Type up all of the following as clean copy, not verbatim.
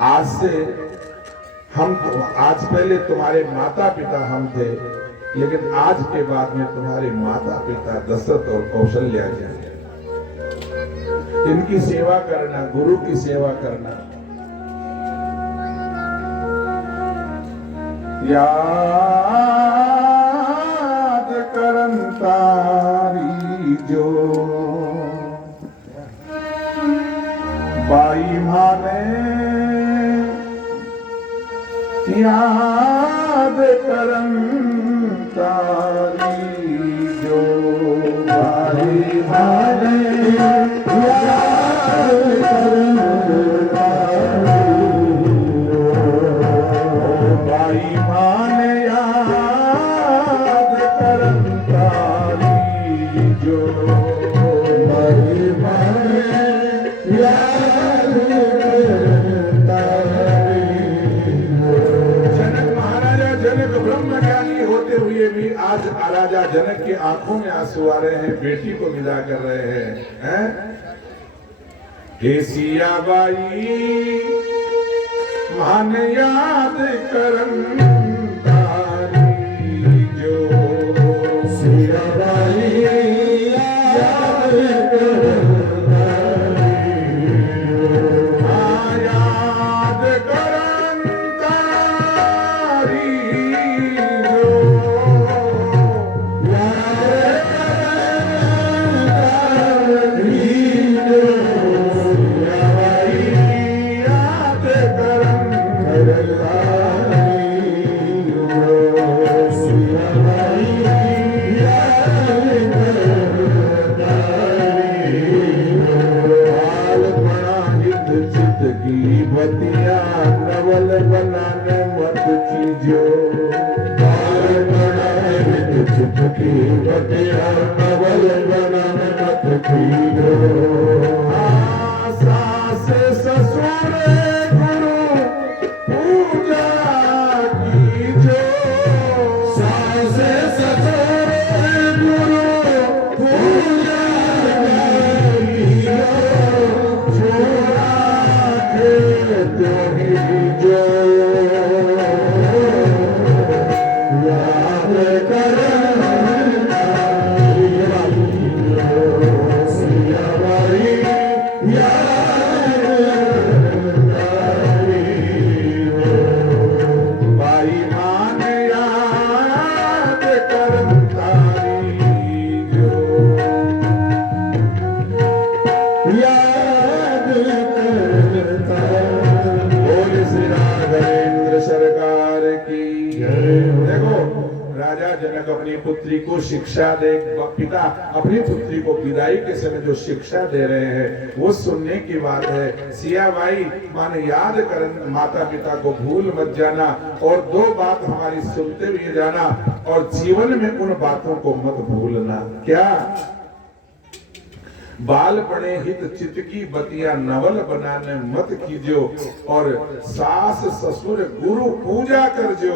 आज से हम तो आज पहले तुम्हारे माता पिता हम थे, लेकिन आज के बाद में तुम्हारे माता पिता दशरथ और कौशल्या जाए। इनकी सेवा करना, गुरु की सेवा करना। याद करन तारी जो बाई माने, याद करन तारी जो बाई माने, आज राजा जनक की आंखों में आंसू आ रहे हैं, बेटी को विदा कर रहे हैं। हे सिया बाई मान याद करन तारी जो, सिया बाई याद करन नवल बनाने मत कीजो, चुटकी बतिया नवल बनाने मत कीजो। सास ससुर गुरु पूजा कीजो, सास ससुर गुरु पूजा कीजो। छोड़ा के जो याद करन सिया बाई बाई मान याद करन तारी जो, याद करता। बोल श्री राघवेंद्र सरकार की जय। देखो राजा जनक अपनी पुत्री को शिक्षा दे, पिता अपनी पुत्री को विदाई के समय जो शिक्षा दे रहे हैं वो सुनने की बात है। सिया बाई माने याद कर, माता पिता को भूल मत जाना, और दो बात हमारी सुनते हुए जाना, और जीवन में उन बातों को मत भूलना। क्या? बाल बड़े हित चित की बतिया नवल बनाने मत कीजो, और सास ससुर गुरु पूजा कर जो।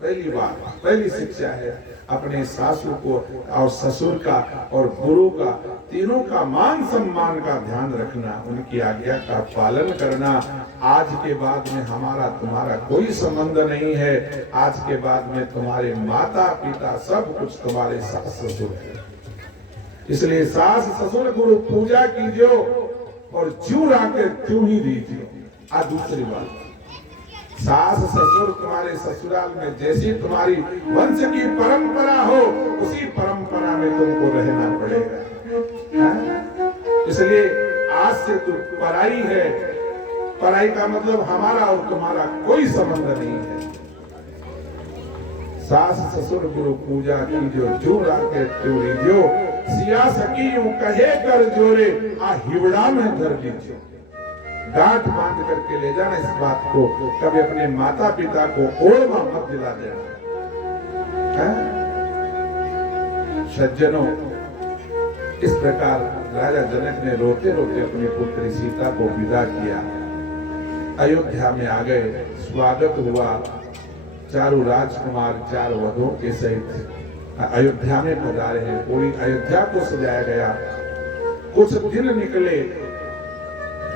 पहली बात, पहली शिक्षा है अपने सासू को और ससुर का और गुरु का, तीनों का मान सम्मान का ध्यान रखना, उनकी आज्ञा का पालन करना। आज के बाद में हमारा तुम्हारा कोई संबंध नहीं है। आज के बाद में तुम्हारे माता पिता सब कुछ तुम्हारे सास ससुर है। इसलिए सास ससुर गुरु पूजा कीजियो और ज्यों राके त्यों ही दीजियो। आज दूसरी बात, सास ससुर तुम्हारे ससुराल में जैसी तुम्हारी वंश की परंपरा हो, उसी परंपरा में तुमको रहना पड़ेगा। इसलिए आज से तू पराई है। पराई का मतलब हमारा और तुम्हारा कोई संबंध नहीं है। सास ससुर गुरु पूजा कीजियो, जो राके त्यों लीजियो। सिया सकी यूं कहे कर जोरे, आ हिवड़ा में धर लीजियो। गांठ बांध करके ले जाना इस बात को, कभी अपने माता पिता को ओढ़वा मत दिला देना। सज्जनों, इस प्रकार राजा जनक ने रोते रोते अपनी पुत्री सीता को विदा किया। अयोध्या में आ गए, स्वागत हुआ। चारों राजकुमार चार वधों के सहित अयोध्या में पधारे हैं। पूरी अयोध्या को सजाया गया। कुछ दिन निकले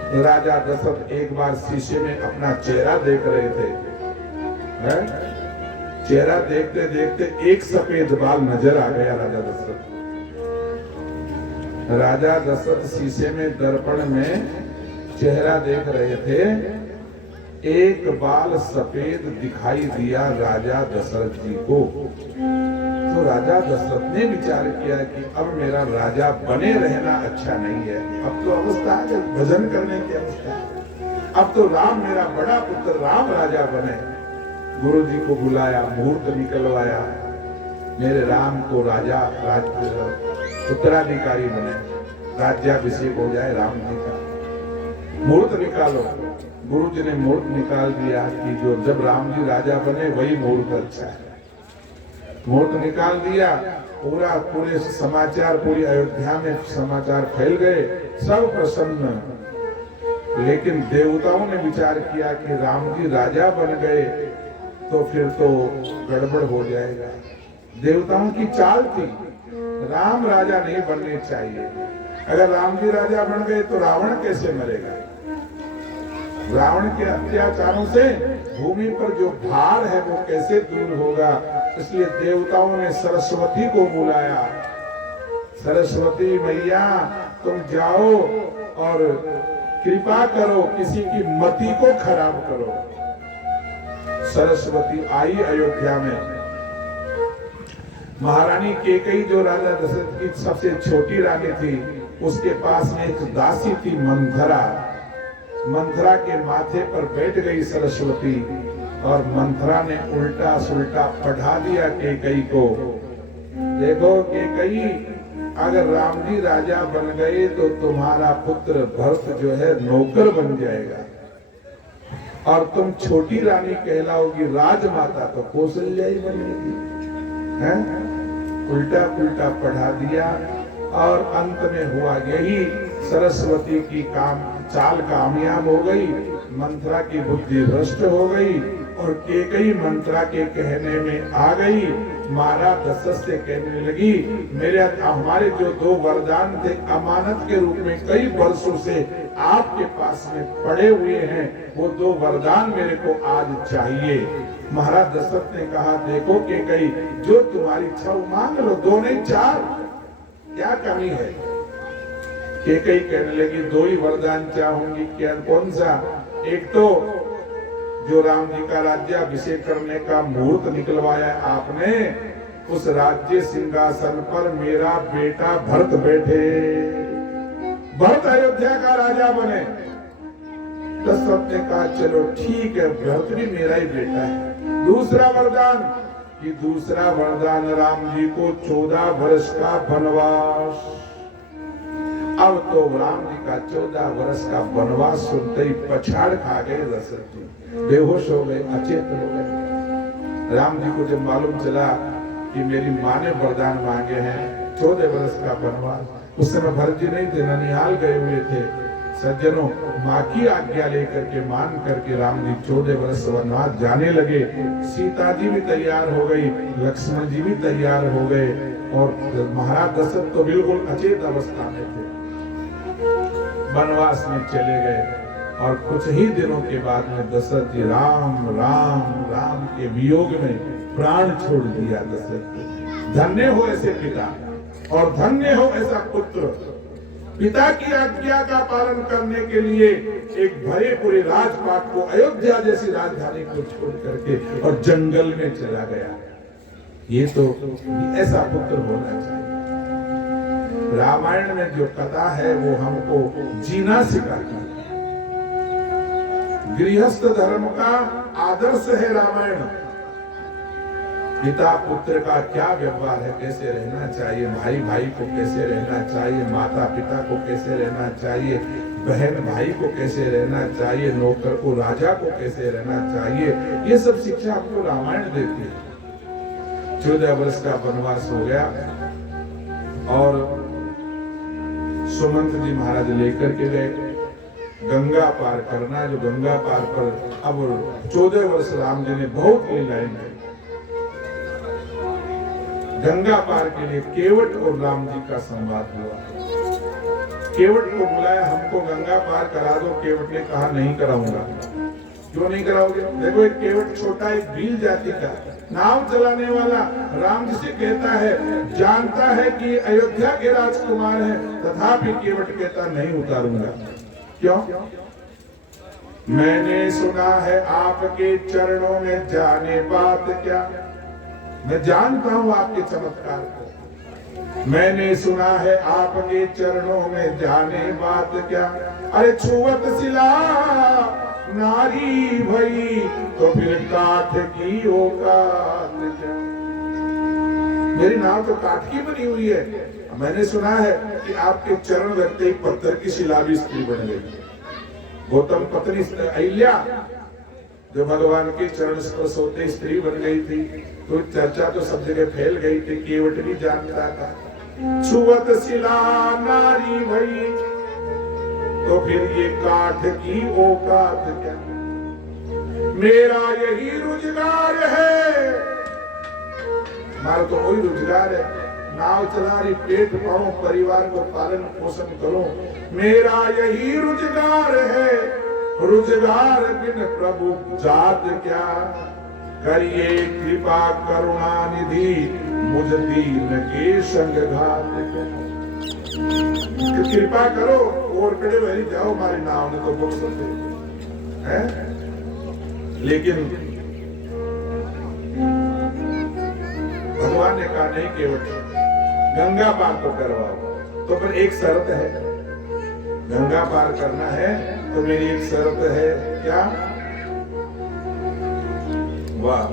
राजा दशरथ एक बार शीशे में अपना चेहरा देख रहे थे, है? चेहरा देखते देखते एक सफेद बाल नजर आ गया राजा दशरथ। राजा दशरथ शीशे में दर्पण में चेहरा देख रहे थे, एक बाल सफेद दिखाई दिया राजा दशरथ जी को। तो राजा दशरथ ने विचार किया कि अब मेरा राजा बने रहना अच्छा नहीं है, अब तो अवस्था है भजन करने की अवस्था है, अब तो राम मेरा बड़ा पुत्र राम राजा बने। गुरु जी को बुलाया, मुहूर्त निकलवाया, मेरे राम को राजा उत्तराधिकारी बने, राज्याभिषेक हो जाए राम जी का, मुहूर्त निकालो। गुरु जी ने मुहूर्त निकाल दिया कि जो जब राम जी राजा बने वही मुहूर्त अच्छा है। मुहूर्त निकाल दिया, पूरे समाचार, पूरी अयोध्या में समाचार फैल गए, सब प्रसन्न। लेकिन देवताओं ने विचार किया कि राम जी राजा बन गए तो फिर तो गड़बड़ हो जाएगा। देवताओं की चाल थी, राम राजा नहीं बनने चाहिए। अगर राम जी राजा बन गए तो रावण कैसे मरेगा? रावण के अत्याचारों से भूमि पर जो भार है वो कैसे दूर होगा? इसलिए देवताओं ने सरस्वती को बुलाया, सरस्वती मैया तुम जाओ और कृपा करो, किसी की मति को खराब करो। सरस्वती आई अयोध्या में। महारानी कैकेयी जो राजा दशरथ की सबसे छोटी रानी थी, उसके पास में एक दासी थी मंथरा। मंथरा के माथे पर बैठ गई सरस्वती और मंथरा ने उल्टा सुल्टा पढ़ा दिया कैकेयी को। देखो कैकेयी, अगर राम जी राजा बन गए तो तुम्हारा पुत्र भरत जो है नौकर बन जाएगा और तुम छोटी रानी कहलाओगी राजमाता, तो कौशल्या ही बनेगी। हैं? उल्टा पुल्टा पढ़ा दिया और अंत में हुआ यही, सरस्वती की चाल कामयाब हो गई, मंथरा की बुद्धि भ्रष्ट हो गई और कैकेयी मंथरा के कहने में आ गई। महाराज दशरथ से कहने लगी, हमारे जो 2 वरदान थे अमानत के रूप में कई वर्षों से आपके पास में पड़े हुए हैं, वो 2 वरदान मेरे को आज चाहिए। महाराज दशरथ ने कहा, देखो कैकेयी, जो तुम्हारी इच्छा मांग लो, 2 नहीं 4, क्या कमी है? कैकेयी कहने लगी, 2 ही वरदान चाहूंगी। क्या? कौन सा? एक तो जो राम जी का राज्याभिषेक करने का मुहूर्त निकलवाया आपने, उस राज्य सिंहासन पर मेरा बेटा भरत बैठे, भरत अयोध्या का राजा बने। दशरथ ने कहा, चलो ठीक है, भरत भी मेरा ही बेटा है। दूसरा वरदान, कि दूसरा वरदान राम जी को 14 वर्ष का वनवास। अब तो राम जी का 14 वर्ष का वनवास सुनते ही पछाड़ खा गए दशरथ जी, बेहोश हो गए, अचेत हो गए। राम जी को जब मालूम चला कि मेरी माँ ने वरदान मांगे हैं 14 वर्ष का वनवास, उस समय भरत जी नहीं थे, ननिहाल गए हुए थे। सज्जनों, माँ की आज्ञा लेकर के मान करके राम जी 14 वर्ष वनवास जाने लगे। सीता जी भी तैयार हो गई, लक्ष्मण जी भी तैयार हो गए और महाराज दशरथ तो बिल्कुल अचेत अवस्था में थे, वनवास में चले गए। और कुछ ही दिनों के बाद में दशरथ जी राम राम राम के वियोग में प्राण छोड़ दिया। दशरथ, धन्य हो ऐसे पिता और धन्य हो ऐसा पुत्र, पिता की आज्ञा का पालन करने के लिए एक भरे पूरे राजपाट को, अयोध्या जैसी राजधानी को छोड़ करके और जंगल में चला गया। ये तो ऐसा पुत्र होना चाहिए। रामायण में जो कथा है वो हमको जीना सिखाती है। गृहस्थ धर्म का आदर्श है रामायण। पिता पुत्र का क्या व्यवहार है, कैसे रहना चाहिए, भाई भाई को कैसे रहना चाहिए, माता पिता को कैसे रहना चाहिए, बहन भाई को कैसे रहना चाहिए, नौकर को राजा को कैसे रहना चाहिए, ये सब शिक्षा आपको रामायण देती है। 14 वर्ष का वनवास हो गया और सुमंत जी महाराज लेकर के गए गंगा पार करना। जो गंगा पार पर अब 14 वर्ष राम जी ने बहुत लीलाएं की। गंगा पार के लिए केवट और राम जी का संवाद हुआ। केवट को बुलाया, हमको गंगा पार करा दो। केवट ने कहा नहीं कराऊंगा। क्यों नहीं कराओगे? देखो एक केवट छोटा, एक भील जाति का नाव चलाने वाला राम जी से कहता है, जानता है कि अयोध्या के राजकुमार है, तथापि केवट कहता नहीं उतारूंगा। क्यों? मैंने सुना है आपके चरणों में जाने बात क्या। मैं जानता हूं आपके चमत्कार को। मैंने सुना है आपके चरणों में जाने बात क्या। अरे छुवत सिला नारी भई तो फिर काठ की औकात क्या। मेरी नाव तो काठ की बनी हुई है। मैंने सुना है कि आपके चरण रखते ही पत्थर की शिला भी स्त्री बन गई। गौतम पत्नी अहिल्या जो भगवान के चरण स्पर्श होते स्त्री बन गई थी, तो चर्चा तो सब जगह फैल गई थी। केवट भी जानता था। छुवत शिला नारी भई तो फिर ये काठ की औकात क्या। मेरा यही रोजगार है। हमारा तो वही रोजगार है, नाव चला रही, पेट पाऊं, परिवार को पालन पोषण करो। मेरा यही रोजगार है। रोजगार बिन प्रभु जात क्या। करिए कृपा करुणा निधि मुझ दीन के संग घात क्या। कृपा करो और कड़े वही जाओ, हमारी नाव ने तो बुक सकते हैं। लेकिन भगवान ने कहा नहीं, केवट गंगा पार तो करवाओ। तो पर एक शर्त है, गंगा पार करना है तो मेरी एक शर्त है। क्या? वाह,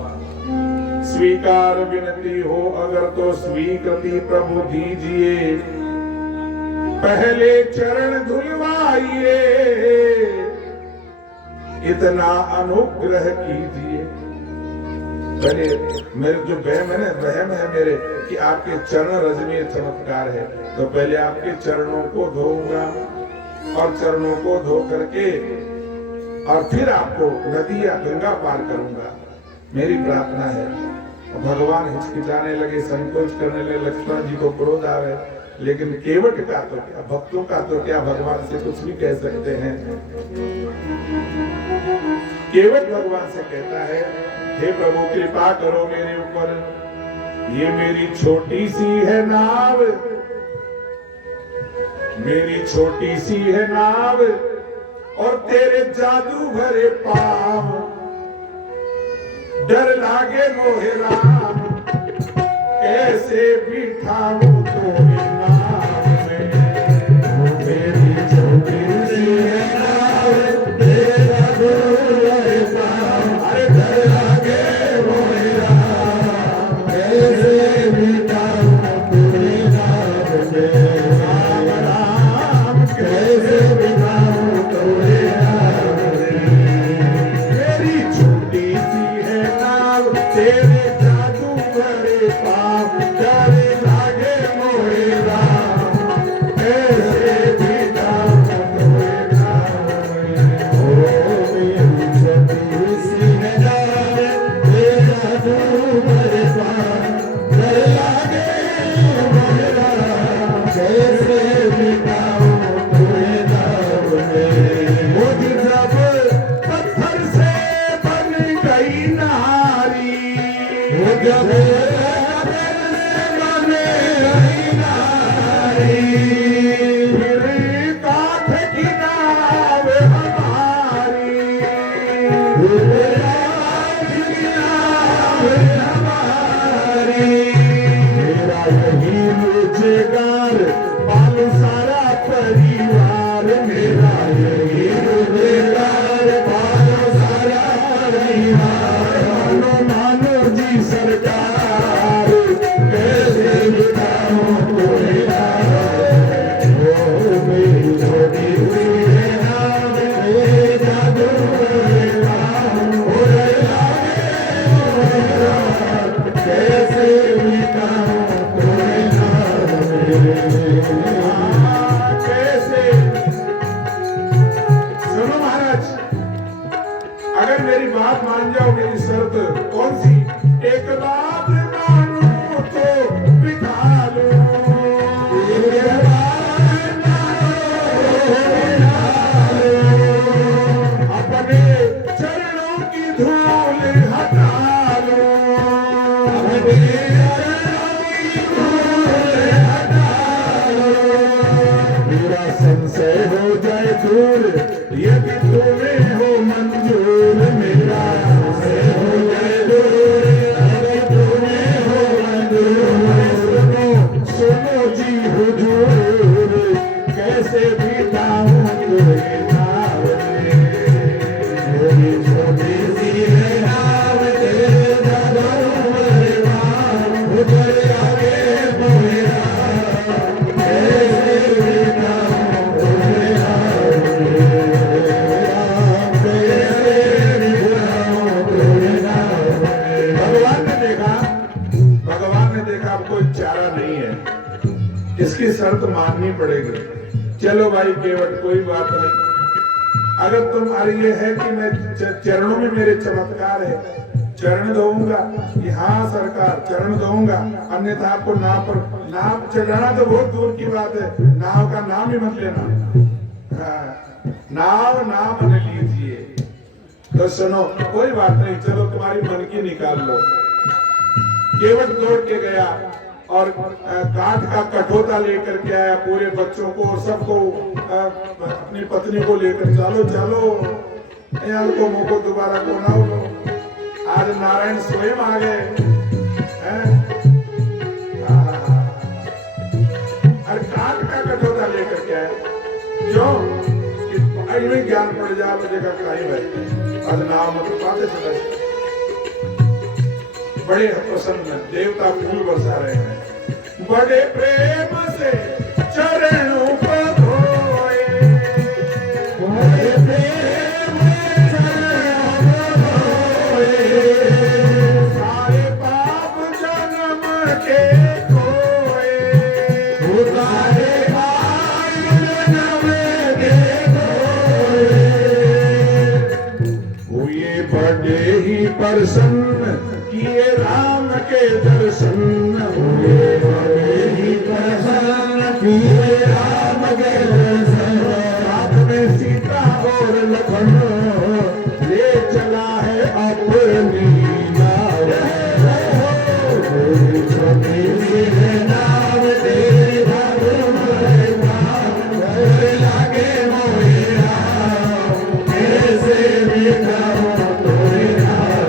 स्वीकार विनती हो अगर तो स्वीकृति प्रभु दीजिए। पहले चरण धुलवाइए, इतना अनुग्रह कीजिए। पहले मेरे जो वहम है मेरे कि आपके चरण रज में चमत्कार है, तो पहले आपके चरणों को धोऊंगा और चरणों को धो करके और फिर आपको नदी या गंगा पार करूंगा। मेरी प्रार्थना है। भगवान हिचकिचाने लगे, संकोच करने लगे। लक्ष्मण जी को क्रोध आ गए, लेकिन केवट का तो क्या, भक्तों का तो क्या, भगवान से कुछ भी कह सकते हैं। केवट भगवान से कहता है, हे प्रभु कृपा करो मेरे ऊपर। ये मेरी छोटी सी है नाव, मेरी छोटी सी है नाव और तेरे जादू भरे पाँव। डर लागे मोहे राम, कैसे बिठाऊं तोरे नाव में। मेरी छोटी सी है नाव, तेरे जादू भरे पाँव। अरे डर लागे मोहे राम, कैसे बिठाऊं तोरे नाव में। राम राम कैसे बिठाऊं तोरे नाव में। मेरी छोटी सी है नाव, तेरे जादू भरे पाँव। डर लागे मोहे राम, कैसे बिठाऊं तोरे नाव में। ओ मेरी छोटी सी है नाव, तेरे जादू भरे पाँव। डर लागे मोहे राम, कैसे बिठाऊं तोरे नाव में। वो जब पत्थर से बन गई नारी, वो जब पत्थर से बन गई नारी, फिर काठ की नाव हमारी। फिर काठ की नाव हमारी। मेरा यही रोजगार, पालू सारा परिवार। मेरा यही रोजगार, पालू सारा परिवार। मानो मानो जी सरकार, कैसे बिठाऊं तोरे नाव। ओ मेरी छोटी सी है नाव, तेरे जादू भरे पाँव। ओ डर लागे मोहे राम, कैसे बिठाऊं तोरे नाव में। कैसे? सुनो महाराज, अगर मेरी बात मान जाओ, मेरी शर्त कौन सी? एक बात मानो तो बिठा लो, एक बात मानो यदि तुम्हें हो मंजूर मेरा से हो जाए दूर, यदि तुम्हें हो मंजूर, सुनो जी हुजूर, कैसे भी जाऊं तुझे नाव दे, मेरी छोटी सी है नाव दे, जाऊं मेरे नाम उधर आगे मेरा, कैसे भी जाऊं तुझे नाव दे, कैसे भी जाऊं तुझे नाव दे। भगवान ने देखा अब कोई चारा नहीं है, इसकी शर्त माननी पड़ेगी। चलो भाई केवट कोई बात नहीं, अगर तुम्हारी ये है कि मैं चरणों में मेरे चमत्कार है, चरण दूंगा कि हाँ सरकार चरण दूंगा, अन्यथा आपको नाव चढ़ाना तो बहुत दूर की बात है, नाव का नाम ही मत लेना। नाव नाम न लीजिए। तो सुनो कोई बात नहीं, चलो तुम्हारी मन की निकाल लो। केवट दौड़ के गया और काठ का कठोता लेकर के आया, पूरे बच्चों को और सबको, अपनी पत्नी को लेकर चलो चलो यार को मुंह को दोबारा को ना हो। आज नारायण स्वयं आ गए और काठ का कठोता लेकर के आया, क्यों में ज्ञान पड़ जा मुझे भाई आज नाम पाते चला। बड़े प्रसन्न देवता फूल बरसा रहे हैं, बड़े प्रेम से चरणों को धोए, बड़े प्रेम से चरणों को धोए, सारे पाप जन्म के खोए, सारे पाप जन्म के खोए, हुए बड़े ही प्रसन्न किए राम के दर्शन, हुए बड़े ही प्रसन्न किए राम के दर्शन, साथ में सीता और लखन ले चला है अपनी नाव, छोटी सी नाव तेरी लागे मोरा, कैसे भी जाऊं तोरे नाव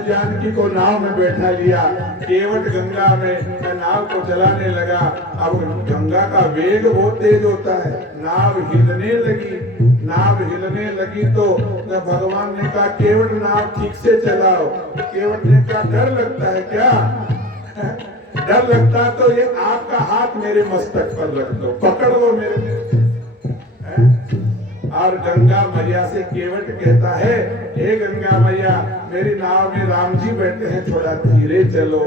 जानकी को नाव में बैठा लिया, केवट गंगा में नाव को चलाने लगा। अब गंगा का वेग बहुत तेज होता है, नाव हिलने लगी तो भगवान ने कहा केवट नाव ठीक से चलाओ। केवट ने कहा डर लगता है क्या? डर लगता तो ये आपका हाथ मेरे मस्तक पर रख दो, पकड़ लो मेरे। और गंगा मैया से केवट कहता है, हे गंगा मैया मेरी नाव में राम जी बैठे हैं, थोड़ा धीरे चलो।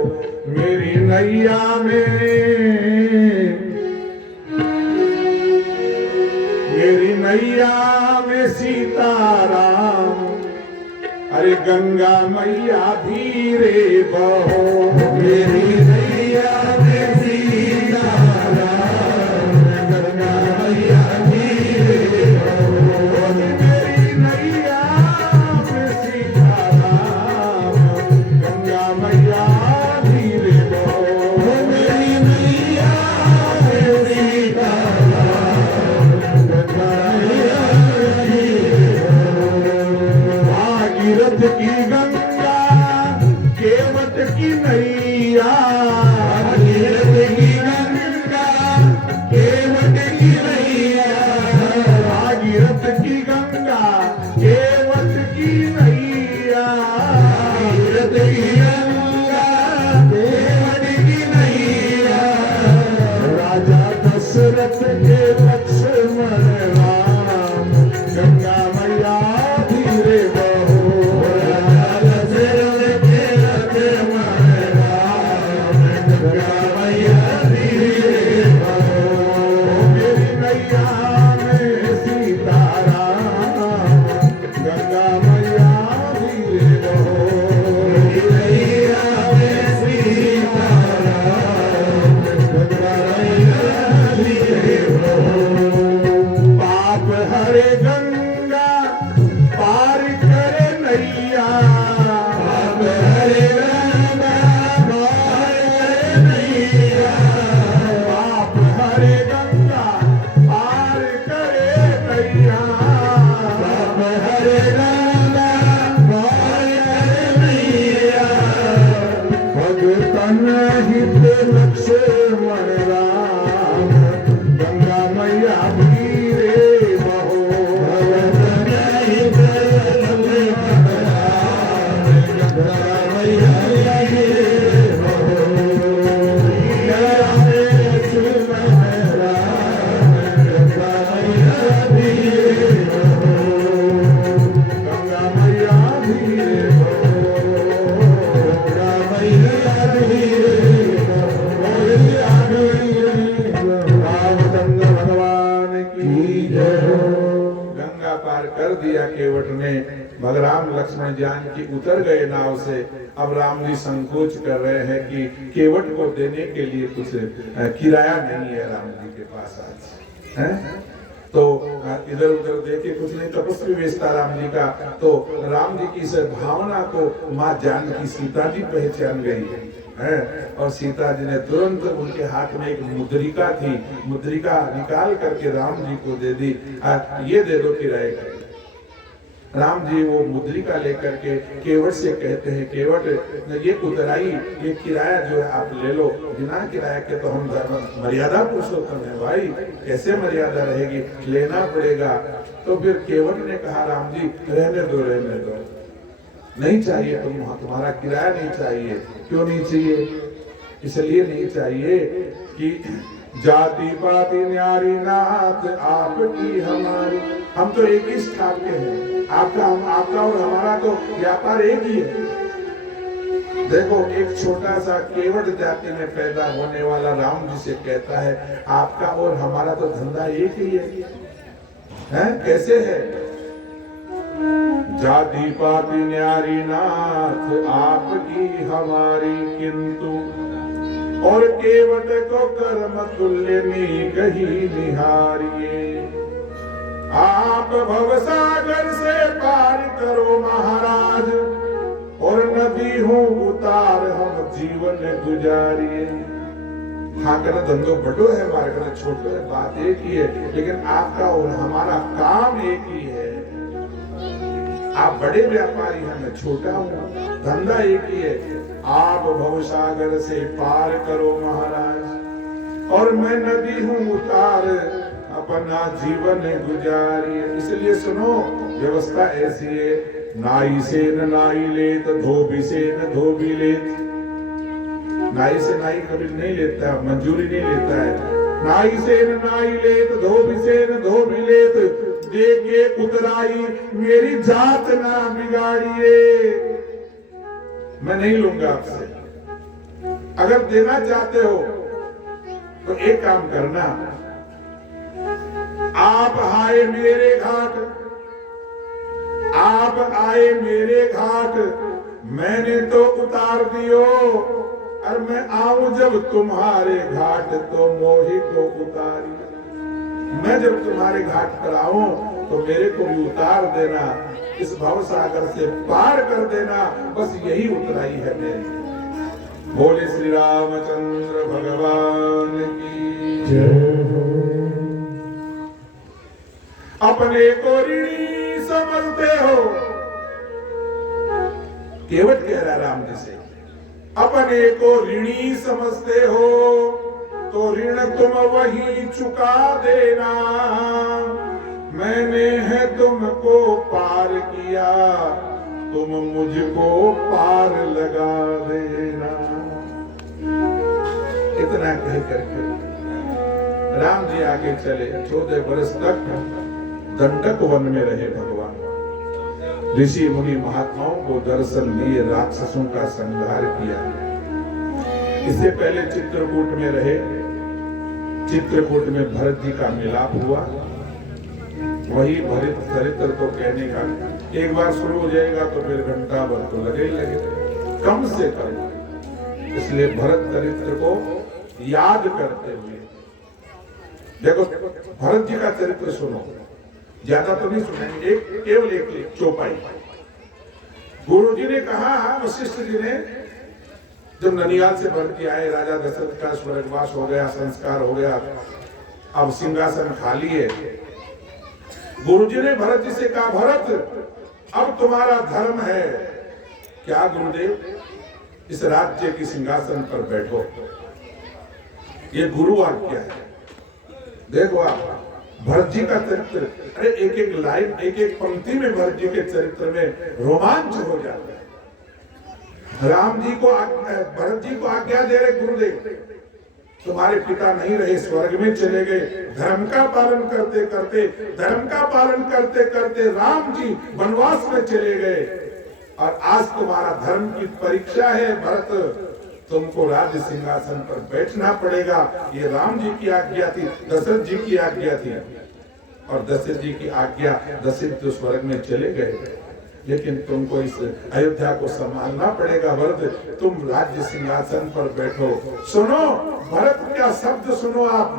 मेरी नैया में सीताराम, अरे गंगा मैया धीरे बहो। मेरी नैया में सीताराम, गंगा मैया धीरे बहो। मेरी नैया में सीताराम, गंगा मैया धीरे बहो। मेरी नैया में सीताराम, गंगा मैया धीरे बहो। भागीरथ की गंगा केवट की नैया, भागीरथ की गंगा केवट की नैया, भागीरथ की गंगा केवट की नैया, भागीरथ की गंगा केवट की नैया। राजा दशरथ के लक्ष्मण राम, गंगा मैया धीरे बहो। राजा दशरथ के लक्ष्मण राम, गंगा मैया धीरे बहो। मेरी नैया में सीताराम, हरे गंगा पार करे नैया, आप हरे गंगा पार करे नैया, आप हरे गंगा पार करे नैया, आप हरे गंगा पार करे नैया, भगतन हित लक्ष्मण राम, गंगा मैया धीरे बहो, भगतन हित लक्ष्मण राम, गंगा मैया धीरे बहो, लक्ष्मण राम, गंगा मैया धीरे बहो, गंगा मैया धीरे बहो, गंगा मैया धीरे रामचंद्र भगवान की जय हो। गंगा पार कर दिया केवट ने, भगराम लक्ष्मण जानकी उतर गए नाव से। अब राम जी संकोच कर रहे हैं कि केवट को देने के लिए कुछ किराया नहीं है राम जी के पास आज, हैं? तो इधर उधर देखे कुछ नहीं, तपस्वी वेश था राम जी का। तो राम जी की इस भावना को माँ जानकी सीता जी पहचान गई है, और सीता जी ने तुरंत उनके हाथ में एक मुद्रिका थी, मुद्रिका निकाल करके राम जी को दे दी, ये दे दो किराए का। राम जी वो मुद्रिका लेकर के केवट से कहते हैं, केवट ये उतराई, ये किराया जो है आप ले लो, बिना किराए के तो हम मर्यादा पुरुषोत्तम है भाई, कैसे मर्यादा रहेगी, लेना पड़ेगा। तो फिर केवट ने कहा राम जी रहने दो, रहने दो, नहीं चाहिए, तुम्हारा किराया नहीं चाहिए। क्यों नहीं चाहिए? इसलिए नहीं चाहिए कि जाति पाति न्यारी नाथ आपकी हमारी, हम तो एक ही स्टाफ के हैं, आपका और हमारा तो व्यापार एक ही है। देखो एक छोटा सा केवट जाति में पैदा होने वाला राम जी से कहता है आपका और हमारा तो धंधा एक ही है, कैसे है? जाति पाति न्यारी नाथ आपकी हमारी, किंतु और केवट को कर्म तुल्य कही निहारिए। आप भवसागर से पार करो महाराज, और नदी हूँ उतार हम जीवन गुजारिए। हाँ करना धंधो बड़ो है, हमारा करना छोटो है, बात एक ही है, लेकिन आपका और हमारा काम एक ही है। आप बड़े व्यापारी हैं, मैं छोटा हूँ, धंधा एक ही है। आप भवसागर से पार करो महाराज, और मैं नदी हूँ उतार अपना जीवन गुजारिए। इसलिए सुनो, व्यवस्था ऐसी है, नाई से न नाई लेत, धोबी से न धोबी लेत। नाई से नाई कभी नहीं लेता, मंजूरी नहीं लेता है। नाई से न नाई लेत, धोबी से न धोबी लेत, दे के उतराई मेरी जात ना बिगाड़िए। मैं नहीं लूंगा आपसे, अगर देना चाहते हो तो एक काम करना, आप आए मेरे घाट, आप आए मेरे घाट, मैंने तो उतार दियो, और मैं आऊं जब तुम्हारे घाट तो मोही को उतारी। मैं जब तुम्हारे घाट पर आऊं तो मेरे को भी उतार देना, इस भव सागर से पार कर देना, बस यही उतराई है मेरी। बोले श्री रामचंद्र भगवान की जय हो। अपने को ऋणी समझते हो, केवट कह रहा राम जी से, अपने को ऋणी समझते हो तो ऋण तुम वही चुका देना। मैंने है तुमको पार किया, तुम मुझको पार लगा देना। इतना कह करके राम जी आगे चले। 14 वर्ष तक दंडक वन में रहे भगवान। ऋषि मुनि महात्माओं को दर्शन दिए, राक्षसों का संहार किया। इससे पहले चित्रकूट में रहे। चित्रकूट में भरत जी का मिलाप हुआ। वही भरत चरित्र तो कहने का एक बार शुरू हो जाएगा तो फिर घंटा भर तो लगे ही लगे, कम से कम। इसलिए भरत चरित्र को याद करते हुए देखो, भरत जी का चरित्र सुनो। ज्यादा तो नहीं सुनेंगे, केवल एक चौपाई। गुरु जी ने कहा, वशिष्ठ जी ने, जब ननियाल से भरत जी आए, राजा दशरथ का स्वर्गवास हो गया, संस्कार हो गया, अब सिंहासन खाली है। गुरु जी ने भरत जी से कहा, भरत अब तुम्हारा धर्म है क्या गुरुदेव, इस राज्य की सिंहासन पर बैठो, ये गुरु आज्ञा है। देखो आप भरत जी का चरित्र, अरे एक एक लाइन, एक एक पंक्ति में भरत जी के चरित्र में रोमांच हो जाता है। राम जी को, भरत जी को आज्ञा दे रहे, गुरुदेव तुम्हारे पिता नहीं रहे, स्वर्ग में चले गए, धर्म का पालन करते करते, धर्म का पालन करते करते राम जी वनवास में चले गए, और आज तुम्हारा धर्म की परीक्षा है भरत, तुमको राज्य सिंहासन पर बैठना पड़ेगा। ये राम जी की आज्ञा थी, दशरथ जी की आज्ञा थी, और दशरथ जी की आज्ञा, दशरथ तो स्वर्ग में चले गए, लेकिन तुमको इस अयोध्या को संभालना पड़ेगा भरत, तुम राज्य सिंहासन पर बैठो। सुनो भरत क्या शब्द सुनो आप।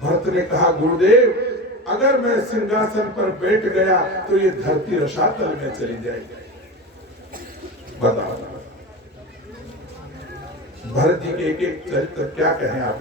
भरत ने कहा, गुरुदेव अगर मैं सिंहासन पर बैठ गया तो ये धरती रसातल में चली जाएगी। बताओ भरत जी के एक एक चरित्र क्या कहें आप।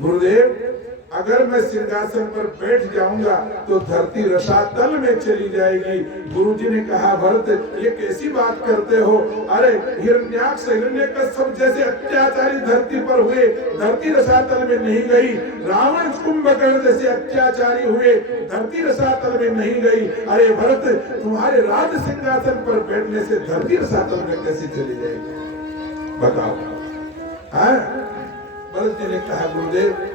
गुरुदेव अगर मैं सिंहासन पर बैठ जाऊंगा तो धरती रसातल में चली जाएगी। गुरु जी ने कहा, भरत ये कैसी बात करते हो, अरे हिरण्याक्ष हिरण्यकश्यप जैसे अत्याचारी धरती पर हुए, धरती रसातल में नहीं गई। रावण कुंभकर्ण जैसे अत्याचारी हुए, धरती रसातल में नहीं गई। अरे भरत तुम्हारे राज सिंहासन पर बैठने से धरती रसातल में कैसी चली जाएगी, बताओ। भरत जी ने कहा, गुरुदेव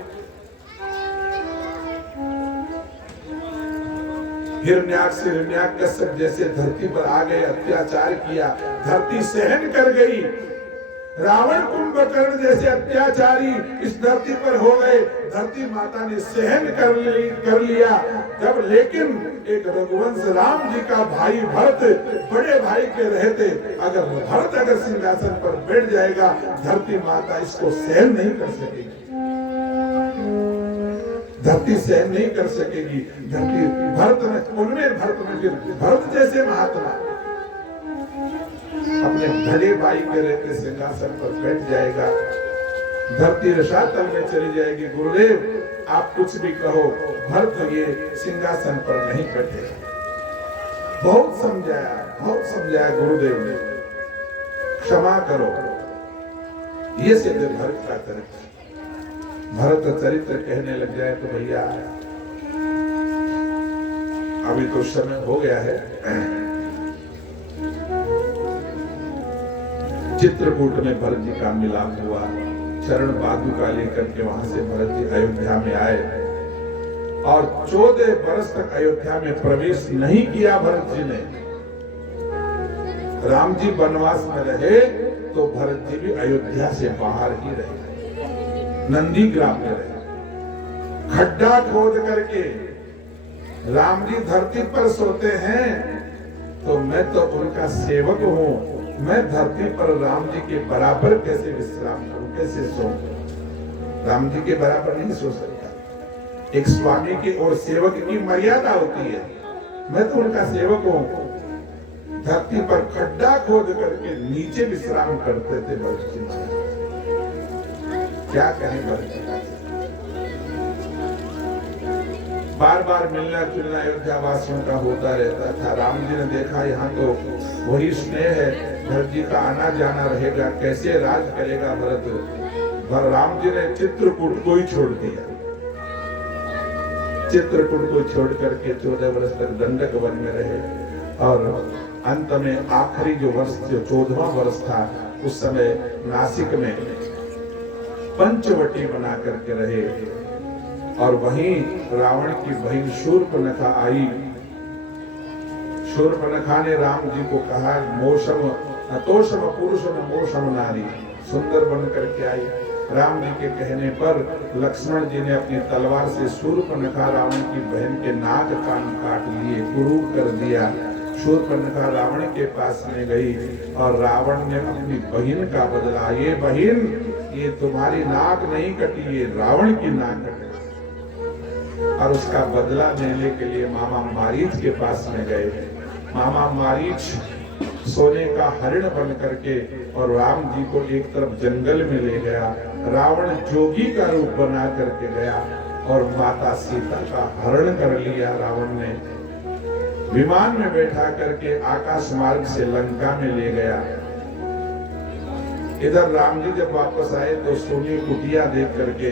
हिरण्याकश्यप जैसे धरती पर आ गए, अत्याचार किया, धरती सहन कर गई। रावण कुंभकर्ण जैसे अत्याचारी इस धरती पर हो गए, धरती माता ने सहन कर लिया। जब लेकिन एक रघुवंश राम जी का भाई भरत, बड़े भाई के रहते, अगर भरत अगर सिंहासन पर बैठ जाएगा, धरती माता इसको सहन नहीं कर सकेगी, धरती सहन नहीं कर सकेगी। धरती भरत में फिर भरत जैसे महात्मा अपने भले भाई के रहते सिंहासन पर बैठ जाएगा, धरती रसातल में चली जाएगी। गुरुदेव आप कुछ भी कहो, भरत ये सिंहासन पर नहीं बैठेगा। बहुत समझाया गुरुदेव ने, क्षमा करो। ये सिद्ध भरत का चरित्र। भरत चरित्र कहने लग जाए तो भैया अभी तो समय हो गया है। चित्रकूट में भरत जी का मिलाप हुआ, चरण पादुका लेकर के वहां से भरत जी अयोध्या में आए, और 14 वर्ष तक अयोध्या में प्रवेश नहीं किया भरत जी ने। राम जी वनवास में रहे तो भरत जी भी अयोध्या से बाहर ही रहे, नंदीग्राम में रहे। खड्डा खोद करके राम जी धरती पर सोते हैं तो मैं तो उनका सेवक हूँ, मैं धरती पर राम जी के बराबर कैसे विश्राम करूं, कैसे सोऊं? राम जी के बराबर नहीं सो सकता। एक स्वामी की और सेवक की मर्यादा होती है। मैं तो उनका सेवक हूँ। धरती पर खड्डा खोद करके नीचे विश्राम करते थे भरत जी। क्या कहें भरत जी? बार बार मिलना जुलना अयोध्या वासियों का होता रहता था। राम जी ने देखा यहाँ तो वही स्नेह है, भरत जी का आना जाना रहेगा, कैसे राज करेगा भरत। राम जी ने चित्रकूट को ही छोड़ दिया। चित्रकूट को छोड़ करके 14 वर्ष तक दंडक वन में रहे, और अंत में आखिरी जो वर्ष, जो 14वां वर्ष था, उस समय नासिक में पंचवटी बना करके रहे। और वहीं रावण की बहन शूर्पणखा आई। शूर्पणखा ने राम जी को कहा, मोशम अतोषम पुरुषम मोशम नारी, सुंदर बन करके आई। राम जी के कहने पर लक्ष्मण जी ने अपनी तलवार से शूर्पणखा रावण की बहन के नाक कान काट लिए, कुरूप कर दिया। शूर्पणखा रावण के पास में गई और रावण ने अपनी बहन का बदला। ये बहन, ये तुम्हारी नाक नहीं कटी, ये रावण की नाक कटी। और उसका बदला लेने के लिए मामा मारीच के पास में गए। मामा मारीच सोने का हरिण बन करके और राम जी को एक तरफ जंगल में ले गया। रावण जोगी का रूप बना करके गया और माता सीता का हरण कर लिया। रावण ने विमान में बैठा करके आकाश मार्ग से लंका में ले गया। इधर राम जी जब वापस आए तो सोनी कुटिया देख करके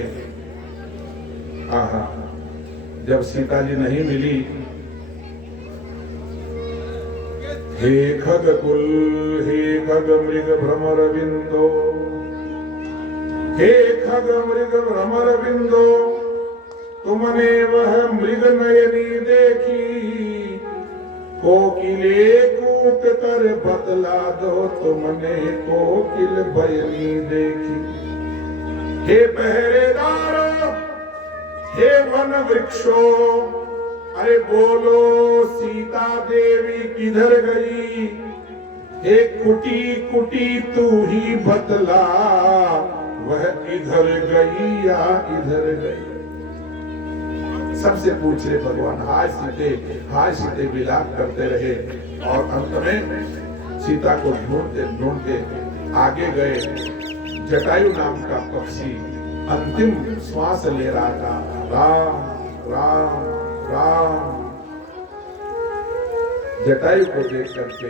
जब सीता जी नहीं मिली, हे खग कुल हे खग मृग भ्रमर बिंदो, हे खग मृग भ्रमर बिंदो, तुमने वह मृग नयनी देखी, कोकिले कूक कर बतला दो, तुमने कोकिल बयनी देखी। हे पहरेदारों, हे वन वृक्षो, अरे बोलो सीता देवी किधर गई? हे कुटी कुटी तू ही बतला, वह इधर गई या इधर गई? सबसे पूछ रहे भगवान। हाय सीते विलाप करते रहे और अंत में सीता को ढूंढते ढूंढते आगे गए। जटायु नाम का पक्षी अंतिम श्वास ले रहा था। राम राम राम। जटायु को देख करके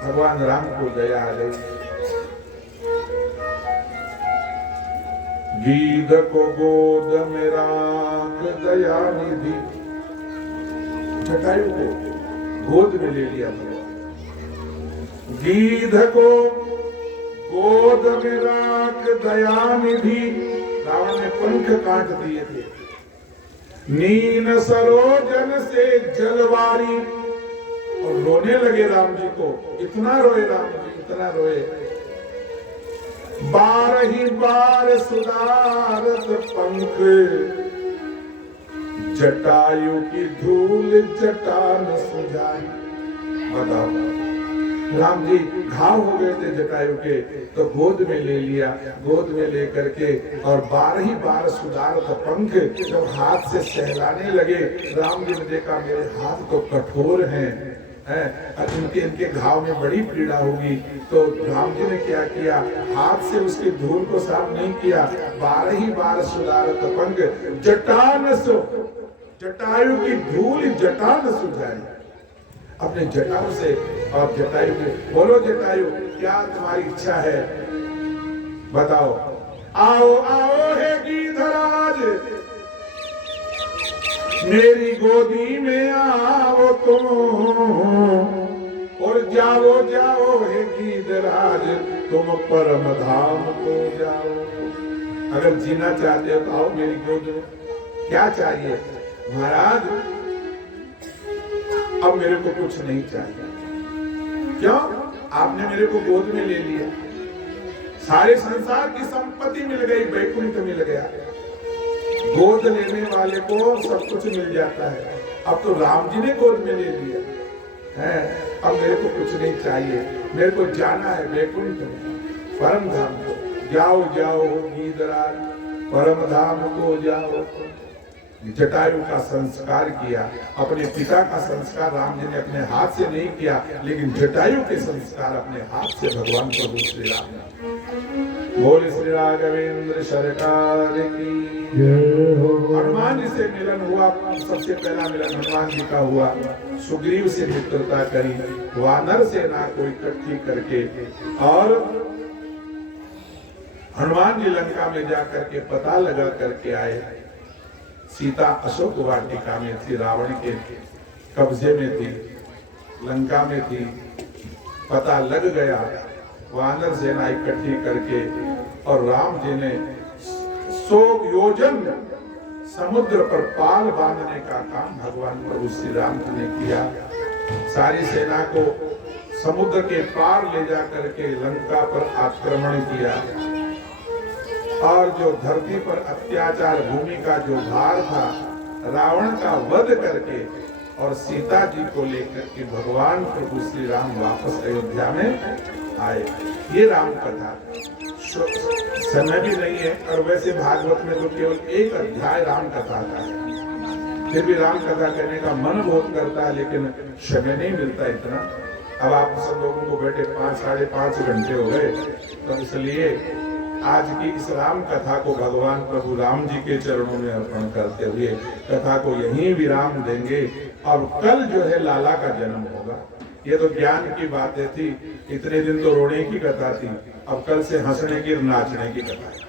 भगवान राम को दया आ गई। गीध को गोद में राख दया निधि। जटायु को गोद में ले लिया भगवान। गीध को गोद में राख दया निधि। रावण ने पंख काट दिए थे। नीन सरोजन से जलवारी। और रोने लगे राम जी को। इतना रोए राम जी, इतना रोए। बारही बार सुधारत पंख, जटायु की धूल जटा न सुझाई। बताओ, राम जी घाव हो गए थे जटायु के, तो गोद में ले लिया। गोद में लेकर के और 12 बार सुधारत पंख जब हाथ से सहलाने लगे, राम जी ने देखा मेरे हाथ तो कठोर हैं, इनके घाव में बड़ी पीड़ा होगी। तो राम जी ने क्या किया, हाथ से उसके धूल को साफ नहीं किया। 12 बार सुधारत पंख जटान सो, जटायु की धूल जटान सुझाई। अपने जटाओं से और जटायु के बोलो, जटायु क्या तुम्हारी इच्छा है बताओ। आओ आओ हे गीधराज, मेरी गोदी में आओ तुम, और जाओ जाओ हे गीधराज, तुम परम धाम को जाओ। अगर जीना चाहते हो तो आओ मेरी गोद में। क्या चाहिए महाराज? अब मेरे को कुछ नहीं चाहिए। क्यों? आपने मेरे को गोद में ले लिया, सारे संसार की संपत्ति मिल गई, वैकुंठ मिल गया। गोद लेने वाले को सब कुछ मिल जाता है। अब तो राम जी ने गोद में ले लिया है। अब मेरे को कुछ नहीं चाहिए, मेरे को जाना है वैकुंठ में, परम धाम को। जाओ जाओ गीधराज, परम धाम को जाओ। जटायु का संस्कार किया। अपने पिता का संस्कार राम जी ने अपने हाथ से नहीं किया, लेकिन जटायु के संस्कार अपने हाथ से भगवान प्रभु श्री राम ने। बोले श्री राघवेंद्र सरकार की। हनुमान जी से मिलन हुआ, सबसे पहला मिलन हनुमान जी का हुआ। सुग्रीव से मित्रता करी, वानर सेना को इकट्ठी करके, और हनुमान जी लंका में जाकर के पता लगा करके आए। सीता अशोक वाटिका में थी, रावण के कब्जे में थी, लंका में थी। पता लग गया, वानर सेना इकट्ठी करके, और राम जी ने 100 योजन समुद्र पर पाल बांधने का काम भगवान प्रभु श्री राम जी ने किया। सारी सेना को समुद्र के पार ले जा करके लंका पर आक्रमण किया, और जो धरती पर अत्याचार भूमि का जो भार था, रावण का वध करके और सीता जी को लेकर के भगवान प्रभु श्री राम वापस अयोध्या में आए। ये राम कथा। समय भी नहीं है, और वैसे भागवत में तो केवल एक अध्याय राम कथा का है। फिर भी राम कथा कहने का मन बहुत करता है, लेकिन समय नहीं मिलता इतना। अब आप सब लोगों को बैठे 5-5.5 घंटे हो गए, तो इसलिए आज की इस राम कथा को भगवान प्रभु राम जी के चरणों में अर्पण करते हुए कथा को यहीं विराम देंगे। और कल जो है लाला का जन्म होगा। ये तो ज्ञान की बातें थी, इतने दिन तो रोने की कथा थी, अब कल से हंसने की नाचने की कथा है।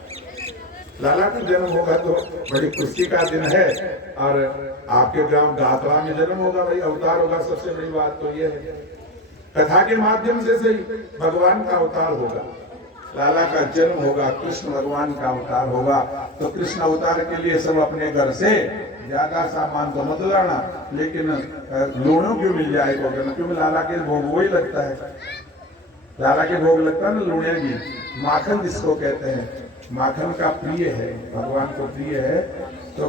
लाला का जन्म होगा तो बड़ी खुशी का दिन है। और आपके गांव गातरा में जन्म होगा, भाई अवतार होगा। सबसे बड़ी बात तो ये है, कथा के माध्यम से सही भगवान का अवतार होगा। लाला का जन्म होगा, कृष्ण भगवान का अवतार होगा। तो कृष्ण अवतार के लिए सब अपने घर से ज्यादा सामान तो मत लाना, लेकिन लूणों क्यों मिल जाएगा, क्योंकि लाला के भोग वही लगता है। लाला के भोग लगता है ना लूणे भी, माखन जिसको कहते हैं, माखन का प्रिय है, भगवान को प्रिय है। तो